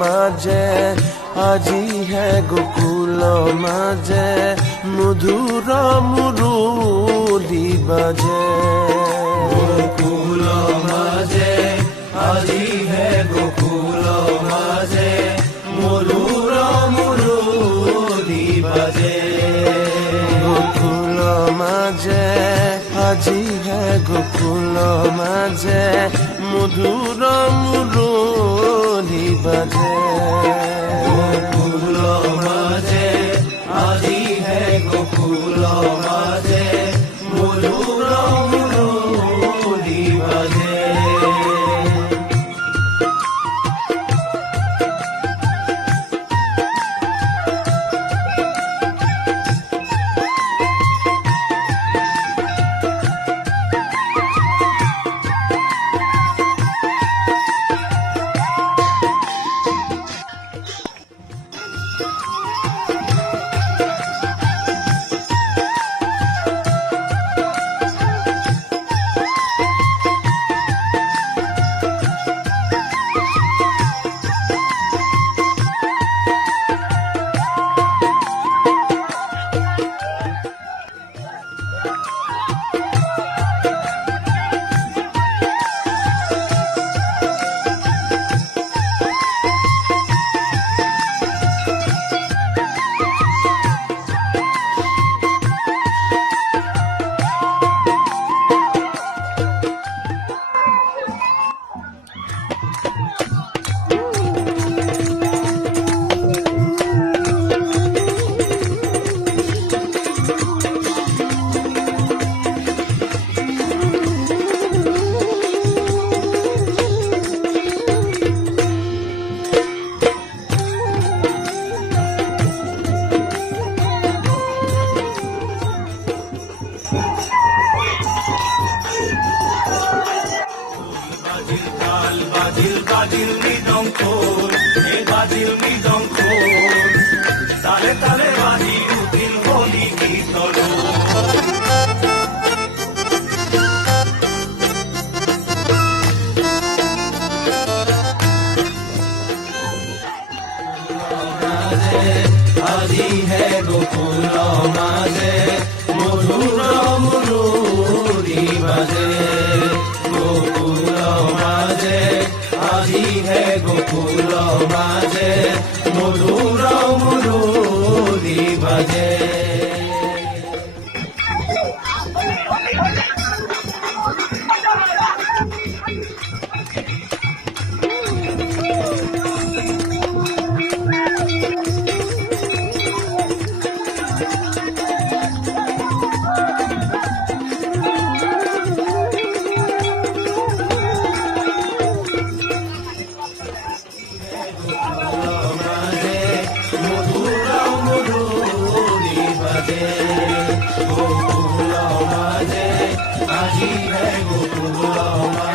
মাঝে আজি হে গোকুল মাঝে মধুর মুরলী বাজে গোকুল মাঝে আজি হে গোকুল মাঝে মধুর মুরলী বাজে গোকুল মাঝে আজি হে গোকুল মাঝে মধুর মুরলী বাজে গোকুল মাঝে আজি হে গোকুল মাঝে মধুর মুরলী বাজে বাজিল মৃদঙ্গর হে বাজিল মৃদঙ্গর তালে তালে বাজি উঠিল হোলি গীতর আজি হে গোকুল মাঝে মধুর মুরলী বাজে গোকুল মাঝে আজি হে গোকুল মাঝে মধুর মুরলী বাজে গোকুল মাঝে আজি হে গোকুল